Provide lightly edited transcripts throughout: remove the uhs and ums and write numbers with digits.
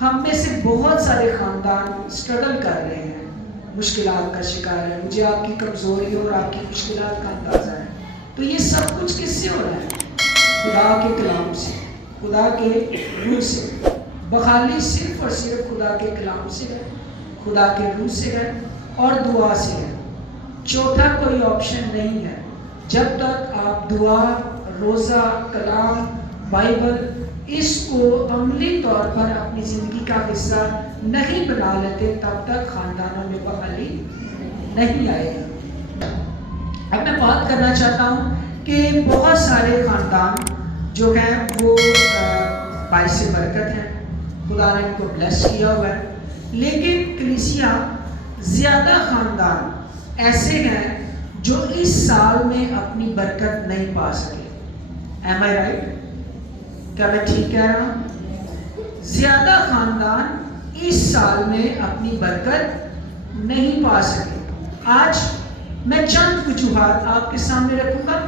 ہم میں سے بہت سارے خاندان سٹرگل کر رہے ہیں، مشکلات کا شکار ہے. مجھے آپ کی کمزوریوں اور آپ کی مشکلات کا اندازہ ہے. تو یہ سب کچھ کس سے ہو رہا ہے؟ خدا کے کلام سے، خدا کے روح سے. بحالی صرف اور صرف خدا کے کلام سے ہے، خدا کے روح سے ہے اور دعا سے ہے. چوتھا کوئی آپشن نہیں ہے. جب تک آپ دعا، روزہ، کلام، بائبل اس کو عملی طور پر اپنی زندگی کا حصہ نہیں بنا لیتے، تب تک خاندانوں میں بحالی نہیں آئے گی. اب میں بات کرنا چاہتا ہوں کہ بہت سارے خاندان جو ہیں وہ باعث برکت ہیں، خدا نے ان کو بلیس کیا ہوا ہے، لیکن کلیسیا زیادہ خاندان ایسے ہیں جو اس سال میں اپنی برکت نہیں پا سکے. Am I right؟ کیا میں ٹھیک کہہ رہا ہوں؟ زیادہ خاندان اس سال میں اپنی برکت نہیں پا سکے. آج میں چند وجوہات آپ کے سامنے رکھوں گا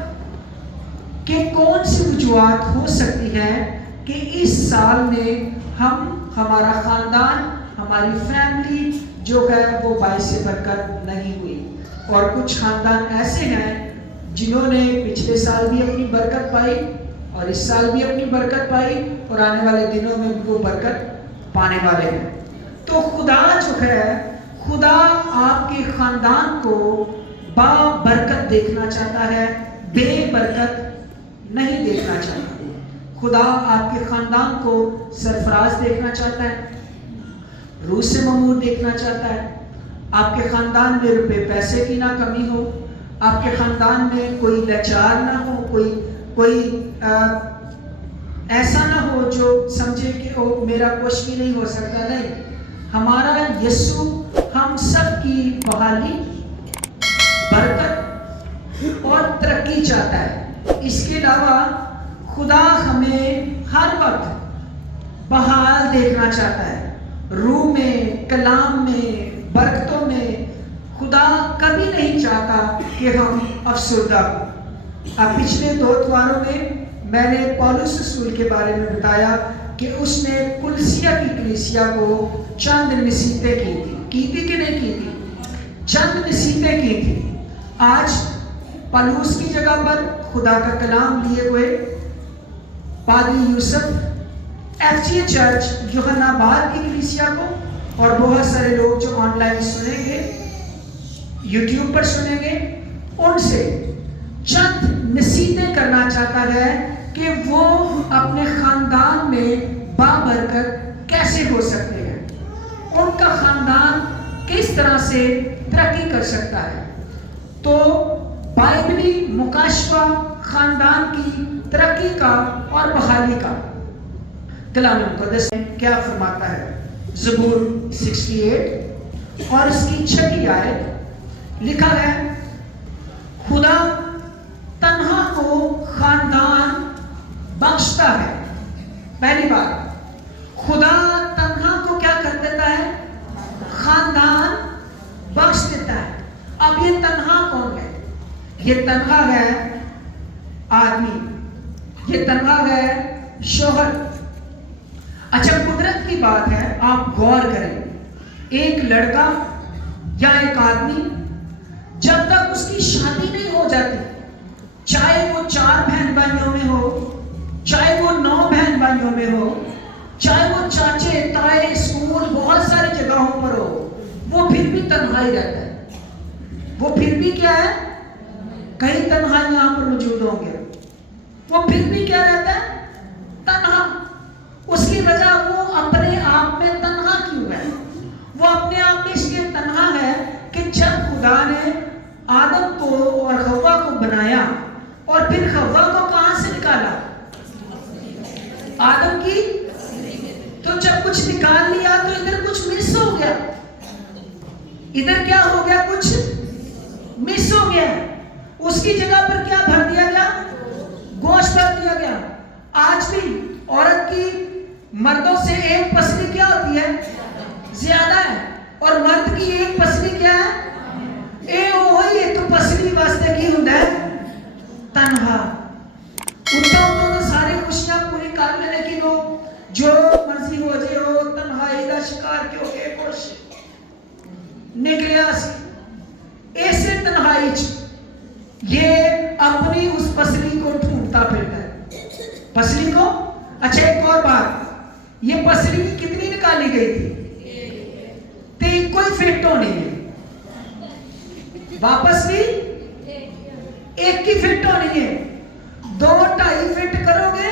کہ کون سی وجوہات ہو سکتی ہیں کہ اس سال میں ہمارا خاندان، ہماری فیملی جو ہے وہ باعث برکت نہیں ہوئی. اور کچھ خاندان ایسے ہیں جنہوں نے پچھلے سال بھی اپنی برکت پائی اور اس سال بھی اپنی برکت پائی اور آنے والے دنوں میں بھی وہ برکت پانے والے ہیں. تو خدا جو ہے، خدا آپ کے خاندان کو با برکت دیکھنا چاہتا ہے، بے برکت نہیں دیکھنا چاہتا. خدا آپ کے خاندان کو سرفراز دیکھنا چاہتا ہے، روح سے ممور دیکھنا چاہتا ہے. آپ کے خاندان میں روپے پیسے کی نہ کمی ہو، آپ کے خاندان میں کوئی لاچار نہ ہو، کوئی ایسا نہ ہو جو سمجھے کہ میرا کچھ بھی نہیں ہو سکتا. نہیں، ہمارا یسوع ہم سب کی بحالی، برکت اور ترقی چاہتا ہے. اس کے علاوہ خدا ہمیں ہر وقت بحال دیکھنا چاہتا ہے، روح میں، کلام میں، برکتوں میں. خدا کبھی نہیں چاہتا کہ ہم افسردہ ہوں. اب پچھلے 2 اتواروں میں نے پولس رسول کے بارے میں بتایا کہ اس نے کلسیا کی کلیسیا کو چند نصیحتیں کی تھی کہ نہیں کی تھی؟ چند نصیحتیں کی تھی. آج پولس کی جگہ پر خدا کا کلام لیے ہوئے پادری یوسف ایف جی چرچ یوحنا آباد کی کلیسیا کو اور بہت سارے لوگ جو آن لائن سنیں گے، یوٹیوب پر سنیں گے، ان سے چند نصیحتیں کرنا چاہتا ہے کہ وہ اپنے خاندان میں بابرکت کیسے ہو سکتے ہیں، ان کا خاندان کس طرح سے ترقی کر سکتا ہے. تو بائبلی مکاشفہ خاندان کی ترقی کا اور بحالی کا کلام مقدس میں کیا فرماتا ہے؟ زبور 68 اور اس کی 6 آیت لکھا ہے، خدا تنہا کو خاندان بخشتا ہے. پہلی بات، خدا تنہا کو کیا کر دیتا ہے؟ خاندان بخش دیتا ہے. اب یہ تنہا کون ہے؟ یہ تنہا ہے آدمی، یہ تنہا ہے شوہر. اچھا، قدرت کی بات ہے، آپ غور کریں. ایک لڑکا یا ایک آدمی جب تک اس کی شادی نہیں ہو جاتی، چاہے وہ 4 بہن بھائیوں میں ہو، چاہے وہ 9 بہن بھائیوں میں ہو، چاہے وہ چاچے تائے اسکول بہت ساری جگہوں پر ہو، وہ پھر بھی تنہا ہی رہتا ہے. وہ پھر بھی کیا ہے؟ کئی تنہائی یہاں پر موجود ہوں گے، وہ پھر بھی کیا رہتا ہے؟ تنہا. اس کی وجہ وہ اپنے آپ میں تنہا کیوں ہے؟ وہ اپنے آپ میں اس لیے تنہا ہے کہ جب خدا نے آدم کو اور حوا کو بنایا اور پھر حوا کو کہاں سے نکالا؟ آدم کی. تو جب کچھ نکال لیا تو ادھر کچھ مس ہو گیا. ادھر کیا ہو گیا؟ کچھ مس ہو گیا. اس کی جگہ پر کیا بھر دیا گیا؟ گوشت بھر دیا گیا. آج بھی عورت کی مردوں سے ایک پسلی کیا ہوتی ہے؟ زیادہ ہے. اور مرد کی ایک پسلی کیا ہے؟ یہ تو پسلی واسطے کی ہوں ہے تنہا. اٹھا تو ساری خوشیاں پوری کر لے، لیکن وہ جو مرضی ہو جائے، وہ تنہا شکار کے ہوئے کچھ نکلیا سی ایسے تنہائی یہ اپنی اس پسلی کو ڈھونڈتا پھرتا ہے. پسلی کو اچھا ایک اور بات, یہ پسلی کتنی نکالی گئی تھی؟ تین. کوئی فٹ تو نہیں ہے, واپس بھی ایک کی فٹ ہونی ہے. 2-2.5 فٹ کرو گے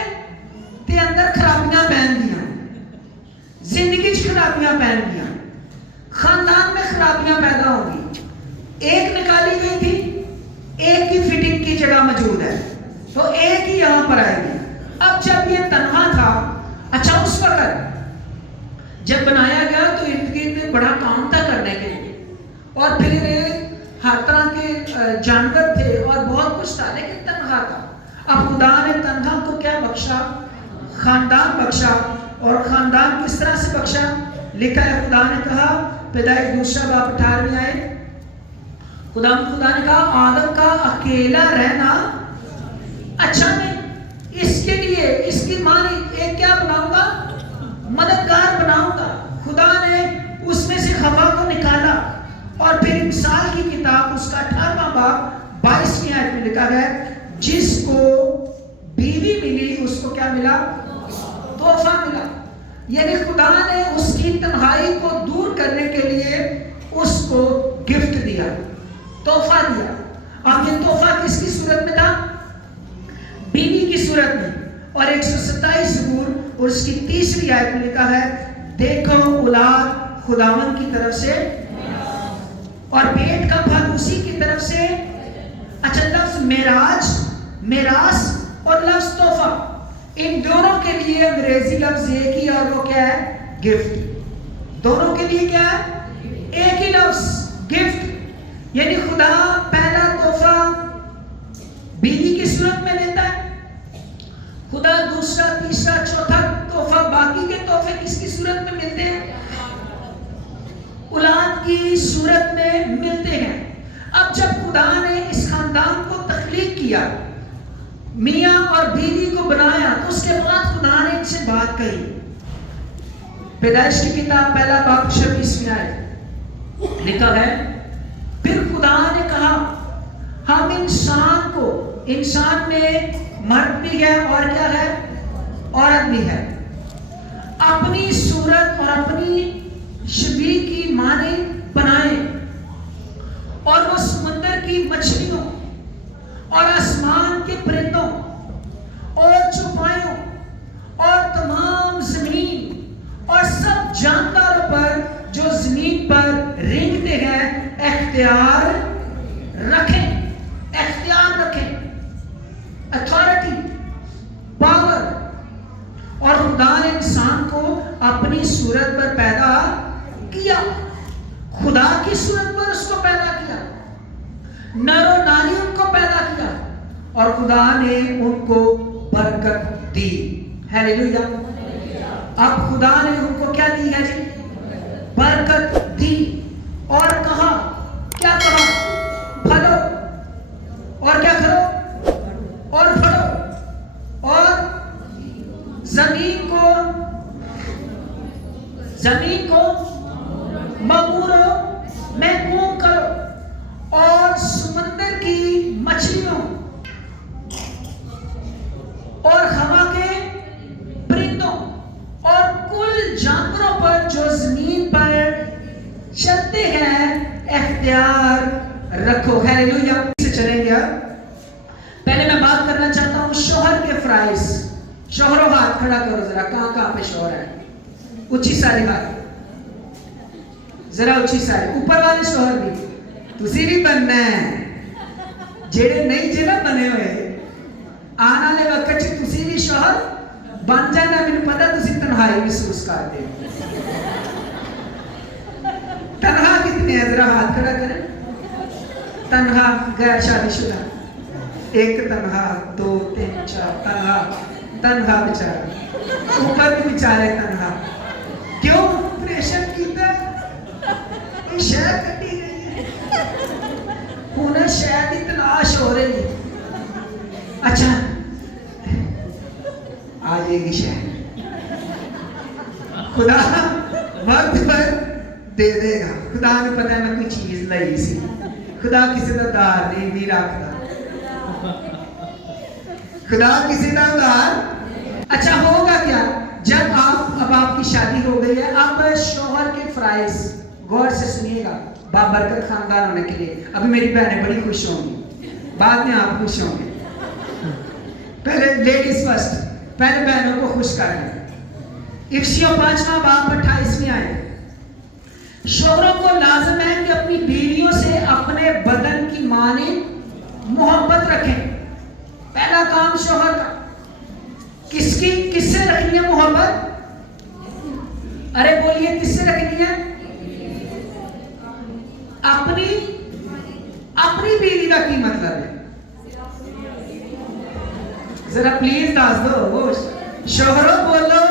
تے اندر خرابیاں پہن دیا, زندگی خرابیاں پہن دیا, خاندان میں خرابیاں پیدا ہوگی. ایک نکالی گئی تھی, ایک کی فٹنگ کی جگہ موجود ہے, تو ایک ہی یہاں پر آئے گی. اب جب یہ تنہا تھا, اچھا اس وقت جب بنایا گیا تو ارد گرد بڑا کام تھا کرنے کے لیے, اور پھر ہر طرح کے جانور تھے اور بہت کچھ تھا, لیکن تنہا تھا. اب خدا نے تنہا کو کیا بخشا؟ خاندان بخشا. اور خاندان کس طرح سے بخشا؟ لکھا ہے خدا نے کہا, پیدائش 2 باب 18 آئے, خدا نے کہا آدم کا اکیلا رہنا اچھا نہیں, اس کے لیے اس کی معنی ایک کیا بناؤں گا؟ مددگار بناؤں گا. خدا نے اس میں سے ہوا کو نکالا, اور پھر مثال کی کتاب اس کا 18واں باب 22ویں آیت میں لکھا ہے, جس کو بیوی ملی اس کو کیا ملا؟ تحفہ ملا. یعنی خدا نے اس کی تنہائی کو دور کرنے کے لیے اس کو گفٹ دیا, تحفہ دیا. اب یہ تحفہ کس کی صورت میں تھا؟ بیوی کی صورت میں. اور 127 زبور اور اس کی 30ویں آیت میں لکھا ہے, دیکھو اولاد خداوند کی طرف سے اور پیٹ کا پھل اسی کی طرف سے. اچھا لفظ میراث اور لفظ تحفہ, ان دونوں کے لیے انگریزی لفظ ایک ہی, اور وہ کیا ہے؟ گفٹ. دونوں کے لیے کیا ہے؟ ایک ہی لفظ, گفٹ. یعنی خدا پہلا تحفہ بیوی کی صورت میں دیتا ہے, خدا دوسرا تیسرا چوتھا تحفہ باقی کے تحفے کس کی صورت میں ملتے ہیں؟ اولاد کی صورت میں ملتے ہیں. اب جب خدا نے اس خاندان کو تخلیق کیا, میاں اور بیوی کو بنایا, تو اس کے بعد خدا نے ان سے بات کہی. پیدائش کی کتاب 1 باب 26 آیت لکھا ہے, پھر خدا نے کہا ہم انسان میں مرد بھی ہے اور کیا ہے؟ عورت بھی ہے, اپنی صورت اور اپنی شبیہ کی مانند بنائیں, اور وہ سمندر کی مچھلیوں اور آسمان کے پرندوں اور چوپایوں اور تمام زمین اور سب جانداروں پر جو زمین پر رینگتے ہیں اختیار رکھیں. Authority, power. اور خدا نے انسان کو اپنی صورت پر پیدا کیا, خدا کی صورت پر اس کو پیدا کیا, نر و ناری ان کو پیدا کیا, اور خدا نے ان کو برکت دی. ہیلیلویا. اب خدا نے ان کو کیا دی ہے جی؟ برکت دی. اور کہا, کیا کہا؟ پھلو اور کیا کرو؟ اور پھلو, اور زمین کو معمورو محکوم کرو, اور سمندر کی مچھلیوں اور ہوا کے پرندوں اور کل جانوروں پر جو زمین پر چلتے ہیں اختیار رکھو. ہیلیلویا. سے چلیں گے. پہلے میں بات کرنا چاہتا ہوں شوہر کے فرائض. شوہروں ہاتھ کھڑا کرو ذرا, کہاں پہ شوہر ہے؟ اچھی ساری ہاتھ, ذرا اچھی ساری. اوپر والے شوہر بھی تسی بھی بننا ہے, جیڑے نہیں جے نا بنے ہوئے, آنے والے وقت چ تسی بھی شوہر بن جانا. مجھے پتا تسی تنہائی محسوس کرتے ہو. تنہا کتنے ہیں؟ ذرا ہاتھ کھڑا کریں. تنہا غیر شادی شدہ, 1 تنہا 2 3 4 تنہا بیچارہ, اوپر بھی بیچارے تنہا. کیوں پریشر کیتا ہے؟ کوئی شہر کٹی گئی ہے, انہیں شہر کی تلاش ہو رہی ہے. اچھا آ جائے گی شہر, خدا وقت پر دے دے گا. خدا نے پتا ہے میں کوئی چیز لائی سی. خدا کسی کا ادھار نہیں رکھتا. خدا کسی کا ادھار. اچھا ہوگا کیا جب اب آپ کی شادی ہو گئی ہے. اب شوہر کے فرائض غور سے سنیے گا بابرکت خاندان ہونے کے لیے. ابھی میری بہنیں بڑی خوش ہوں گی, بعد میں آپ خوش ہوں گے. پہلے لیڈیز فرسٹ, پہلے بہنوں کو خوش کر لیں. افسیوں 5واں باب 28 میں آئے. شوہروں کو لازم ہے کہ اپنی بیویوں سے اپنے بدن کی مانند محبت رکھیں. پہلا کام شوہر کا. کس سے رکھنی ہے محبت؟ ارے بولیے کس سے رکھنی ہے؟ اپنی بیوی کا کی مطلب ہے؟ ذرا پلیز دس دو شوہروں بولو.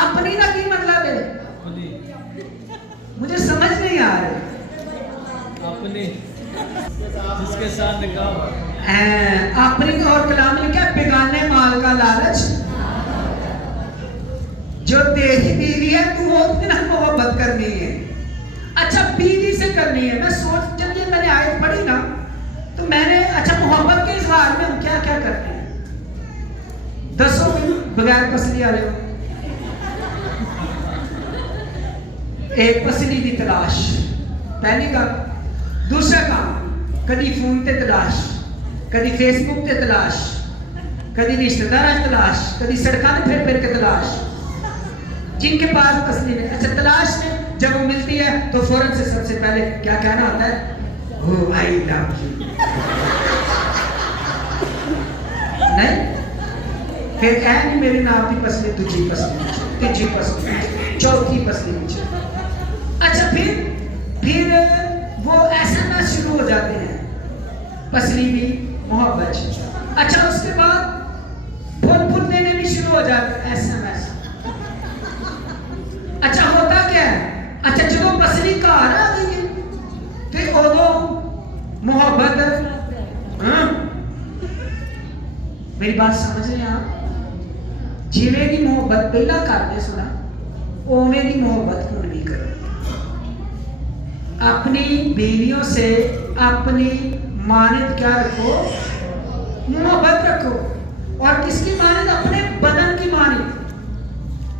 اپنی کا کی مطلب ہے؟ مجھے سمجھ نہیں آ رہے. اپنی جس کے ساتھ نکاح اپنی اور کلام میں کیا بیگانے مال کا لالچ. جو تیری بیوی ہے تو وہ اتنا محبت کرنی ہے. اچھا بیوی سے کرنی ہے. میں سوچ جب یہ میں نے آیت پڑھی نا تو میں نے اچھا محبت کے اظہار میں ہم کیا کیا کرتے ہیں؟ دسو بغیر پسلی والے ہو. ایک پسلی کی تلاش پہلی کام. دوسرا کام کدی فون تے تلاش, کدی فیس بک تے تلاش, کدی رشتہ دار تلاش, کدی سڑکاں تے پھر کے تلاش جن کے پاس پسلی نہیں. اچھا تلاش میں جب وہ ملتی ہے تو فوراً سے سب سے پہلے کیا کہنا ہوتا ہے؟ Oh, I love you. نہیں پھر اے نہیں میری نام کی پسلی, دوسری پسلی, تیسری پسلی, چوتھی پسلی مجھے. اچھا پھر وہ SMS شروع ہو جاتے ہیں. پسلی بھی محبت. اچھا اس کے بعد پھول دینے بھی شروع ہو جاتے ہیں SMS. اچھا ہوتا کیا ہے؟ اچھا جب پسلی گھر آ گئی ہے پھر ادو محبت. میری بات سمجھ رہے ہیں آپ؟ جیویں دی محبت پہلا کرتے سنا اوویں دی محبت ہن بھی کرو. اپنی بیویوں سے اپنی مانند کیا رکھو؟ محبت رکھو. اور کس کی مانند؟ اپنے بدن کی مانند.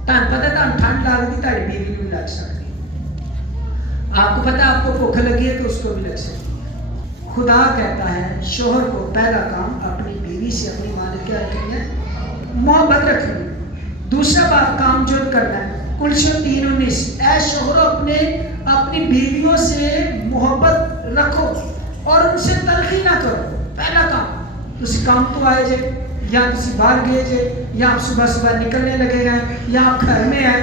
تن پتہ تن ٹھنڈ لگتی تاری بیوی بھی لگ سکتی. آپ کو پتہ آپ کو بھوک لگی ہے تو اس کو بھی لگ سکتی. خدا کہتا ہے شوہر کو پہلا کام اپنی بیوی سے اپنی مانند کیا رکھنی ہے؟ محبت رکھنی. دوسرا کام جو کرنا ہے کلشن 3:19 اے شوہروں اپنی بیویوں سے محبت رکھو اور ان سے تلخی نہ کرو. پہلا کام تسی کام تو آئے جے یا تسی باہر گئے جے یا آپ صبح نکلنے لگے گئے یا آپ گھر میں آئے,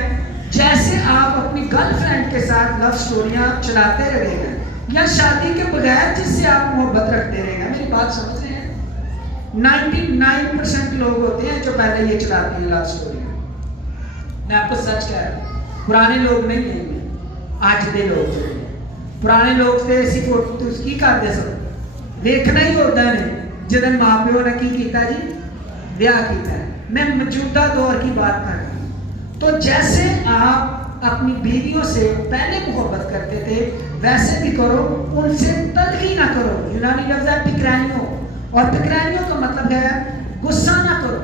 جیسے آپ اپنی گرل فرینڈ کے ساتھ لو سٹوریاں چلاتے رہے گا یا شادی کے بغیر جس سے آپ محبت رکھتے رہے گا. میری بات سمجھ رہے ہیں؟ 99% لوگ ہوتے ہیں جو پہلے یہ چلاتے ہیں لو سٹوریاں. میں آپ کو سچ کہہ رہا ہوں, پرانے لوگ نہیں ہیں, آج دے لوگ جو ہیں. پرانے لوگ سے ایسی فوٹو تو کی کرتے سب دیکھنا ہی ہوتا ہے جدن ماں پیو نے کی کیتا جی بیاہ کیتا ہے. میں موجودہ دور کی بات کر رہا ہوں. تو جیسے آپ اپنی بیویوں سے پہلے محبت کرتے تھے ویسے بھی کرو, ان سے تلخی نہ کرو. یونانی لفظ ہے پکرائنیو, اور پکرائنیو کا مطلب ہے غصہ نہ کرو.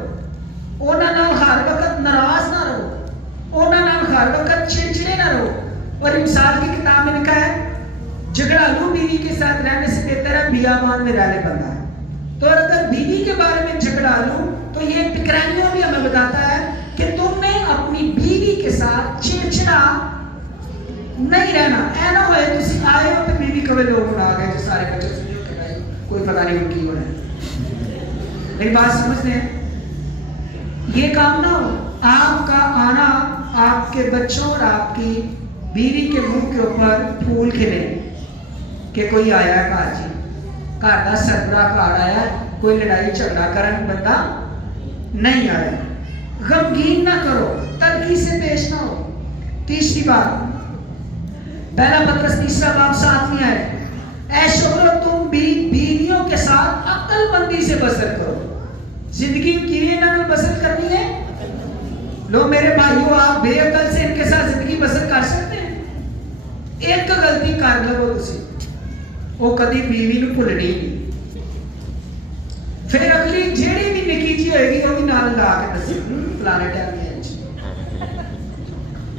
اونا نال ہر وقت ناراض نہ رہو, اونا نال ہر وقت چڑچڑے نہ رہو. اور مثال کی کتاب میں لکھا ہے جھگڑالو بیوی کے ساتھ رہنے سے بہتر ہے بیابان میں رہنے بندہ. تو اگر بیوی کے بارے میں جھگڑا لوں تو یہ پکرائنیوں بھی ہمیں بتاتا ہے کہ تم نے اپنی بیوی کے ساتھ چڑچڑا نہیں رہنا. اے نہ ہوئے تسی آئے ہو تو بیوی کبھی لوگ آ گئے جو سارے بچے سنی ہو کے کوئی پتہ نہیں ان کی ہو رہے. میری بات سمجھتے ہیں؟ یہ کام نہ ہو. آپ کا آنا آپ کے بچوں اور آپ کی بیوی کے منہ کے اوپر پھول کھلے کہ کوئی آیا ہے گھر جی, گھر کا سربراہ گھر آیا ہے, کوئی لڑائی جھگڑا کرن بندہ نہیں آیا. غمگین نہ کرو, تلخی سے پیش نہ ہو. تیسری بات پہلا پترس 3:7 ہے اے شوہرو تم بھی بیویوں کے ساتھ عقل مندی سے بسر کرو. زندگی کی انہوں نے بسر کرنی ہے. لو میرے بھائیو آپ بے عقل سے ਇੱਕ ਗਲਤੀ ਕਰ ਲਵੋ ਤੁਸੀਂ, ਉਹ ਕਦੀ ਬੀਵੀ ਨੂੰ ਭੁੱਲਣੀ ਨਹੀਂ। ਫਿਰ ਅਗਲੀ ਜਿਹੜੀ ਵੀ ਨਿੱਕੀ ਜਿਹੀ ਹੋਏਗੀ ਉਹ ਵੀ ਨਾਲ ਲਾ ਕੇ ਦੱਸੇ ਫਲਾਣੇ ਟਾਈਮ ਦੀ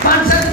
5-7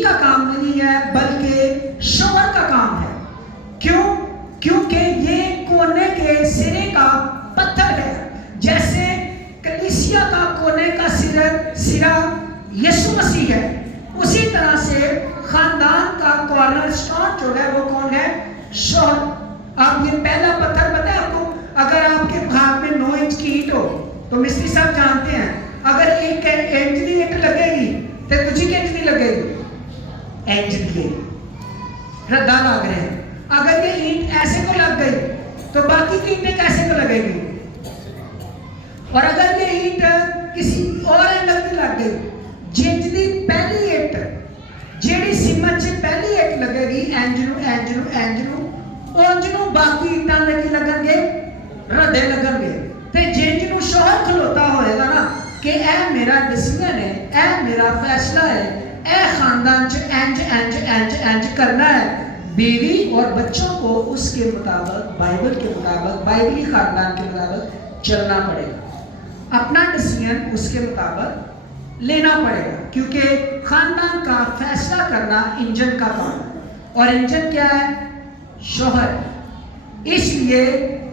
بیوی کا کام نہیں ہے بلکہ شوہر کا کام ہے. کیوں؟ کیونکہ یہ کونے کے سرے کا پتھر ہے. جیسے کلیسیا کا کونے کا سرا یسوع مسیح ہے، اسی طرح سے خاندان کا کارنر سٹون جو ہے وہ کون ہے؟ شوہر. آپ یہ پہلا پتھر پتہ ہے آپ کو؟ اگر آپ کے ہاتھ میں 9 انچ کی اینٹ ہو تو مستری صاحب جانتے ہیں اگر ایک انچنی اینٹ لگے گی تو تجھے کنچنی لگے گی؟ انچنی ردا لگ رہے ہیں. اگر یہ اینٹ ایسے کو لگ گئی تو باقی کی اینٹیں کیسے کو لگے گی؟ اور اگر یہ اینٹ کسی اور اینگل پہ لگ گئی، جنجدی پہلی اینٹ جیڑی سیمنٹ سے پہلی اینٹ لگے گی انجنو باقی اینٹاں لگی لگن گے ردے لگن گے. تے جنجنو شوہر کھلوتا ہوئے گا نا کہ اے میرا ڈیسیژن ہے، اے میرا فیصلہ ہے، اے خاندان چ انج کرنا ہے. بیوی اور بچوں کو اس کے مطابق، بائبل کے مطابق، بائبلی خاندان کے مطابق چلنا پڑے گا. اپنا ڈیسیژن اس کے مطابق لینا پڑے گا، کیونکہ خاندان کا فیصلہ کرنا انجن کا کام ہے. اور انجن کیا ہے؟ شوہر. اس لیے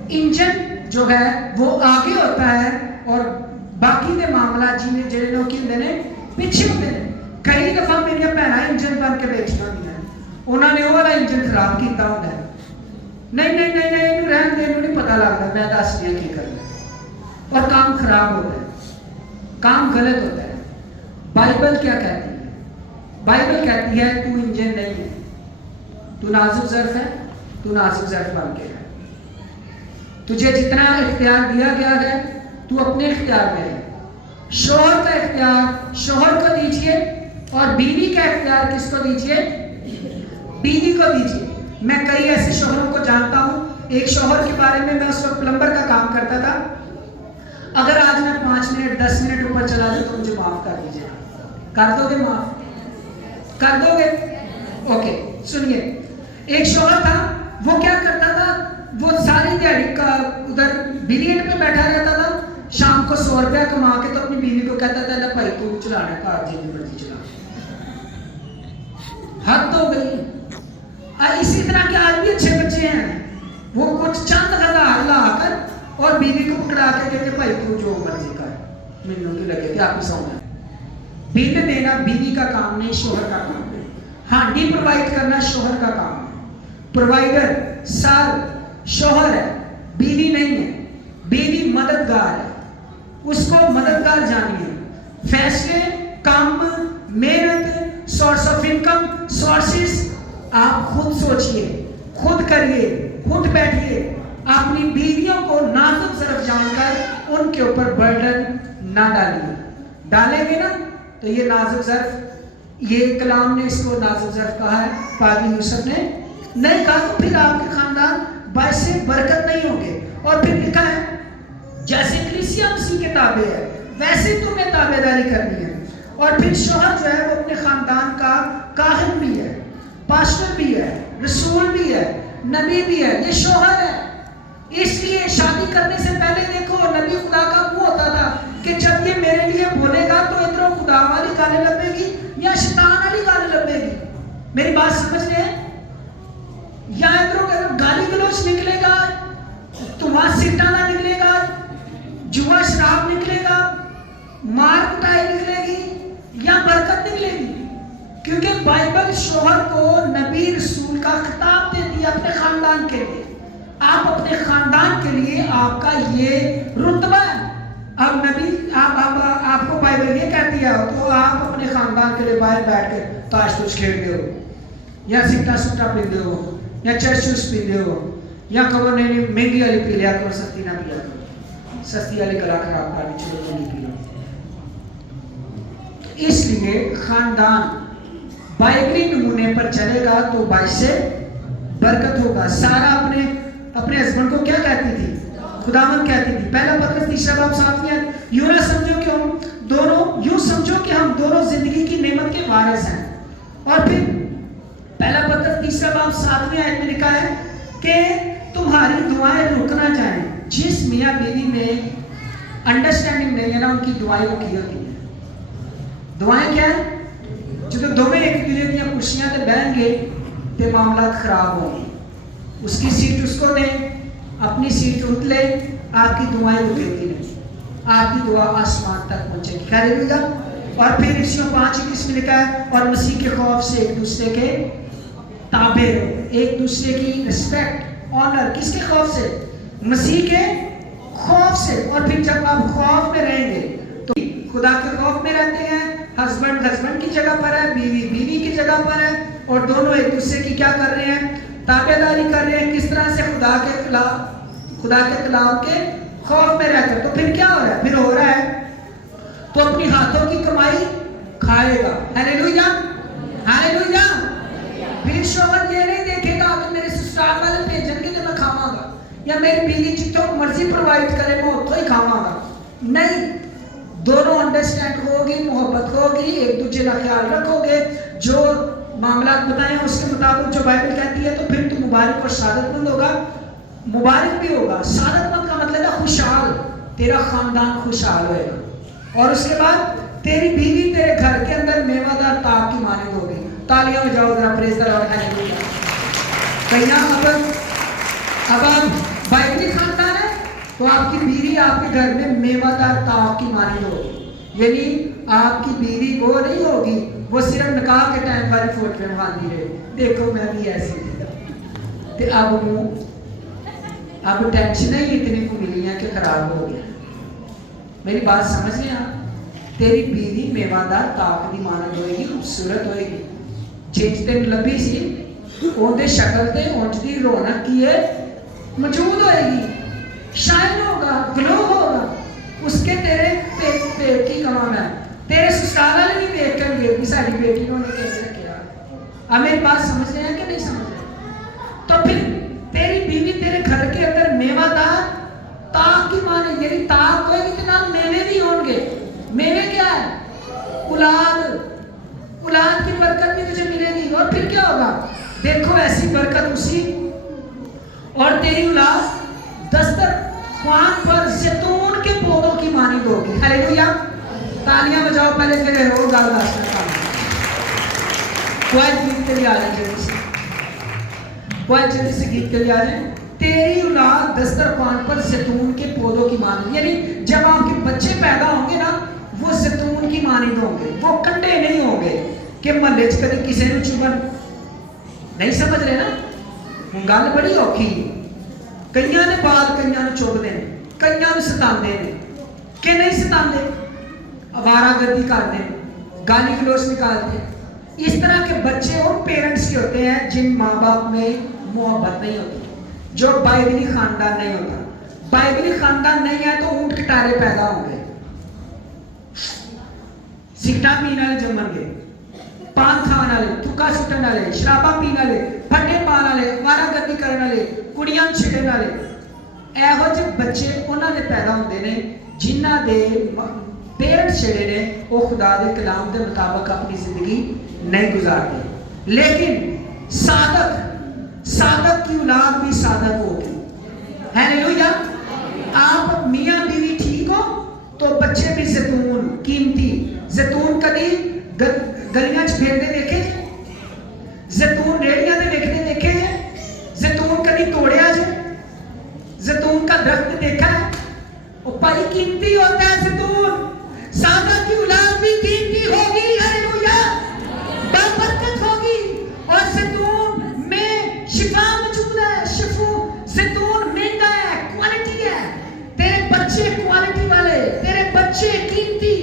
انجن جو ہے وہ آگے ہوتا ہے اور باقی کے معاملات جڑے لوگ کی ہوتے ہیں پیچھے ہوتے ہیں. کئی دفعہ میری بھناں انجن بن کے بیچنا ہوتی ہیں، انہوں نے وہ والا انجن خراب کیتا ہوتا ہے. نہیں رہن دے، نہیں پتہ لگتا میں دس دیا کی کرنا اور کام خراب ہوتا ہے، کام غلط ہوتا ہے. بائبل کیا کہتی ہے؟ بائبل کہتی ہے تو انجن نہیں ہے، تو نازک ظرف ہے، تو نازک ظرف بن کے ہے. تجھے جتنا اختیار دیا گیا ہے تو اپنے اختیار میں ہے. شوہر کا اختیار شوہر کو دیجئے اور بیوی کا اختیار کس کو دیجئے؟ بیوی کو دیجئے. میں کئی ایسے شوہروں کو جانتا ہوں. ایک شوہر کے بارے میں اس وقت پلمبر کا کام کرتا تھا. اگر آج میں 5 منٹ 10 منٹ اوپر چلا جاؤں تو مجھے معاف کر دیجیے. کر دو گے؟ معاف کر دو گے؟ اوکے سنیے. ایک شوہر تھا، وہ کیا کرتا تھا، وہ ساری دیہڑی کا ادھر بلیئنٹ پہ بیٹھا رہتا تھا. شام کو 100 روپیہ کما کے تو اپنی بیوی کو کہتا تھا بھائی تو چلانا ہے کار جی مرضی چلا. حد ہو گئی. اسی طرح کے آج بھی اچھے بچے ہیں، وہ کچھ چند ہزار لا کر اور بیوی کو پکڑا کے کہتے بھائی تو جو مرضی کر، مینوں کی لگے کہ آپ کو سونا. بل دینا بیوی کا کام نہیں، شوہر کا کام ہے. ہانڈی پرووائڈ کرنا شوہر کا کام ہے. پرووائڈر سر شوہر ہے، بیوی نہیں ہے. بیوی مددگار ہے، اس کو مددگار جانیے. فیصلے، کام، محنت، سورس آف انکم، سورسز آپ خود سوچئے، خود کریے، خود بیٹھیے. اپنی بیویوں کو نازک ظرف جان کر ان کے اوپر برڈن نہ ڈالیے. ڈالیں گے نا تو یہ نازک ظرف، یہ کلام نے اس کو نازک ظرف کہا ہے، پادری یوسف نے نہیں کہا. تو پھر آپ کے خاندان باعث برکت نہیں ہوں گے. اور پھر لکھا ہے جیسے کلیسیا مسیح کے تابع ہے ویسے تمہیں تابع داری کرنی ہے. اور پھر شوہر جو ہے وہ اپنے خاندان کا کاہن بھی ہے، پاسٹر بھی ہے، رسول بھی ہے، نبی بھی ہے. یہ شوہر ہے. اس لیے شادی کرنے سے پہلے دیکھو نبی خدا کا منہ ہوتا تھا کہ جب یہ میرے لیے بولے گا تو ادھر خدا والی گالیں لبے گی یا شیطان والی گالیں لبے گی. میری بات سمجھ رہے ہیں؟ یا ادھر گالی گلوچ نکلے گا، تمہارا سٹانا نکلے گا، جوا شراب نکلے گا، مار کٹائی نکلے گی یا برکت نکلے گی. کیونکہ بائبل شوہر کو نبی رسول کا خطاب دیتی ہے اپنے خاندان کے لیے. آپ اپنے خاندان کے لیے آپ کا یہ رتبہ ہے. اب نبی آپ کو بائبل یہ کہتی ہے تو آپ اپنے خاندان کے لیے باہر بیٹھ کے تاش توش کھیلتے ہو یا سکٹا سکٹا پیتے ہو یا چرچ چرچ پیتے ہو یا کہو نہیں مہنگی والی پی لیا کرو، سستی نہ پیا کرو، سستی والی گلا خراب کرنی چھوڑو تو نہیں پی لو. اس لیے خاندان بائبلی نمونے پر چلے گا تو باعث برکت ہوگا. سارا اپنے ہسبینڈ کو کیا کہتی تھی؟ خداوند کہتی تھی. پہلا پترس 3:7 یوں نہ سمجھو کہ ہم دونوں، یوں سمجھو کہ ہم دونوں زندگی کی نعمت کے وارث ہیں. اور پھر پہلا پترس 3:7 میں لکھا ہے کہ تمہاری دعائیں رک نہ جائیں. جس میاں بیوی میں انڈرسٹینڈنگ نہیں ہے نا ان کی دعائیں رکی ہوتی ہیں. دعائیں کیا ہیں؟ جب دونوں ایک دوسرے دیا کرسیاں تے بہن گے تے معاملات خراب ہوں گے. اس کی سیٹ اس کو دیں, اپنی سیٹ اٹھ لے, آپ کی دعائیں رکیں گی نہیں, آپ کی دعا آسمان تک پہنچے گی. ہلیلویا. اور پھر افسیوں 5:21 میں لکھا ہے اور مسیح کے خوف سے ایک دوسرے کے تابع رہو, ایک دوسرے کی رسپیکٹ آنر. کس کے خوف سے؟ مسیح کے خوف سے. اور پھر جب آپ خوف میں رہیں گے تو خدا کے خوف میں رہتے ہیں. ہسبینڈ کی جگہ پر ہے, بیوی کی جگہ پر ہے, اور دونوں ایک دوسرے کی کیا کر رہے ہیں؟ تابع داری کر رہے ہیں. کس طرح سے؟ خدا کے کلام کے خوف میں رہتے ہیں. تو پھر کیا ہو رہا ہے؟ پھر ہو رہا ہے تو اپنی ہاتھوں کی کمائی کھائے گا. ہلیلویا ہلیلویا. پھر شوہر یہ نہیں دیکھے گا کہ میرے سسرال والے بھیجن کے تو میں کھاواں گا, یا میری بیوی جتوں مرضی پرووائڈ کرے میں اتوں ہی کھاواں گا. نہیں, دونوں انڈرسٹینڈ ہوگی, محبت ہوگی, ایک دوسرے کا خیال رکھو گے, جو معاملات بتائیں اس کے مطابق جو بائبل کہتی ہے, تو پھر تو مبارک اور سعادت مند ہوگا. مبارک بھی ہوگا. سعادت مند کا مطلب ہے خوشحال, تیرا خاندان خوشحال ہوئے گا. اور اس کے بعد تیری بیوی تیرے گھر کے اندر میوہ دار تاک کی مانند ہوگی. تالیاں بجاؤ ذرا, پریز دی لارڈ. ہلیلویا. کہیں اب آپ بائبلی خاندان ہے تو آپ کی بیوی آپ کے گھر میں میوہ دار تاک کی مانند ہوگی. یعنی آپ کی بیوی وہ نہیں ہوگی وہ صرف نکاح کے ٹائم والی فوٹو میں باندھی رہے, دیکھو میں بھی ایسی تھی. اب ٹینشنیں ہی اتنی کو ملی ہیں کہ خراب ہو گیا. میری بات سمجھ رہے ہیں آپ؟ تیری بیوی میوہ دار تاک دی مانند ہوئے گی, خوبصورت ہوئے گی. جنج تین لبی سی اندر شکل تے اونج دی رونق کی ہے موجود ہوئے گی, شائن ہوگا, گلو ہوگا. اس کے تیرے کی کمان ہے, تیرے سسرال والے بھی دیکھ کر گئے کہ ساری بیٹی انہوں نے کیسے کیا. اب میری بات سمجھ رہے ہیں کہ نہیں سمجھ رہے؟ تو پھر تیری بیوی تیرے گھر کے اندر میوہ دار تاک کی مانے, یعنی تاک ہوئے گی تو نام میوے بھی ہوں گے. میوے کیا ہے؟ اولاد کی برکت بھی تجھے ملے گی. اور پھر کیا ہوگا؟ دیکھو ایسی برکت اسی, اور تیری اولاد دسترخوان پر زیتون کے پودوں کی مانند ہوگی. ہلیلویا. تالیاں بجاؤ پہلے پھر ہو گال داشتہ کام. کوئی گیت کے لیے آ جائیں جلدی سے, کوئی جلدی سے گیت کے لیے آ جائیں. تیری اولاد دسترخوان پر زیتون کے پودوں کی مانند, یعنی جب آپ کے بچے پیدا ہوں گے نا وہ زیتون کی مانند ہوں گے, وہ کنڈے نہیں ہوں گے کہ محلے چ کدی کسی نے چوبن. نہیں سمجھ رہے نا؟ گل بڑی اوکھی. کئیاں نے بال کئیاں نے چوبدے ہیں, کئیاں نے ستاندے ہیں کہ نہیں ستاندے, آوارہ گردی کرتے ہیں, گالی گلوچ نکالتے ہیں. اس طرح کے بچے اور پیرنٹس کے ہوتے ہیں جن ماں باپ میں محبت نہیں ہوتی, جو بائبلی خاندان نہیں ہوتا. بائبلی خاندان نہیں ہے تو اونٹ کٹارے پیدا ہوں گے, سگٹا پینے والے جمن گے, پان کھانے والے, تھکا سٹن والے, شرابا پینے والے, پھٹے پان والے, آوارہ گردی کرنے والے, کڑیاں چھڑن والے. ایہو جے بچے انہاں دے پیدا ہوندے نے جنہاں دے پیرنٹس جڑے نے وہ خدا دے کلام دے مطابق اپنی زندگی نہیں گزارتے. لیکن صادق کی اولاد بھی صادق ہوگی. ہلیلویا. آپ میاں بیوی ٹھیک ہو تو بچے بھی زیتون, قیمتی زیتون کدی گلیاں چ پھرتے دیکھے جے, زیتون ریڑیاں تے دیکھتے دیکھے جے, زیتون کدی توڑیا جے, زیتون کا درخت دیکھا ہے؟ وہ بڑی قیمتی ہوتا ہے زیتون. صادق کی اولاد بھی قیمتی ہوگی. ہلیلویا. بابرکت ہوگی. اور زیتون میں شفا موجود ہے. زیتون مہنگا ہے, کوالٹی ہے. تیرے بچے کوالٹی والے, تیرے بچے قیمتی,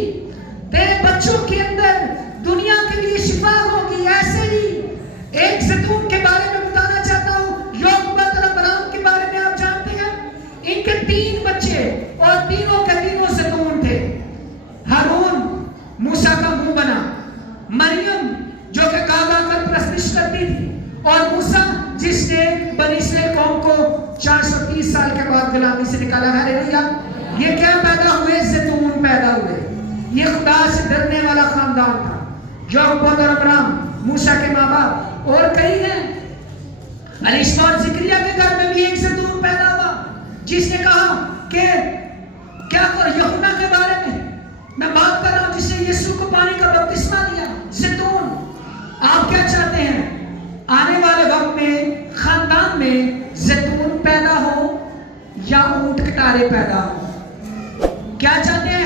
تیرے بچوں کے اندر دنیا کے لیے شفا ہوگی. ایسے ہی ایک زیتون کے بارے میں بتانا چاہتا ہوں. یعقوب اور ابراہیم کے بارے میں آپ جانتے ہیں, ان کے 3 بچے اور تینوں کے تینوں زیتون تھے. ہارون موسیٰ کا منہ بنا, مریم جو کہ کعبہ کر پرستش کرتی تھی, اور موسیٰ جس نے بنی اسرائیل قوم کو 430 سال کے بعد غلامی سے نکالا. ہلیلویا. یہ کیا پیدا ہوئے؟ زیتون پیدا ہوئے. یہ خدا سے ڈرنے والا خاندان تھا. یعقوب اور ابراہیم, موسیٰ کے ماں باپ, اور کئی ہیں. الیشما اور زکریا کے گھر میں بھی ایک زیتون پیدا ہوا جس نے کہا کہ کیا کرو یوحنا کے بارے میں میں بات کر رہا ہوں جس نے یسوع کو پانی کا بپتسمہ دیا. زیتون ستارے پیدا ہوں. کیا چاہتے ہیں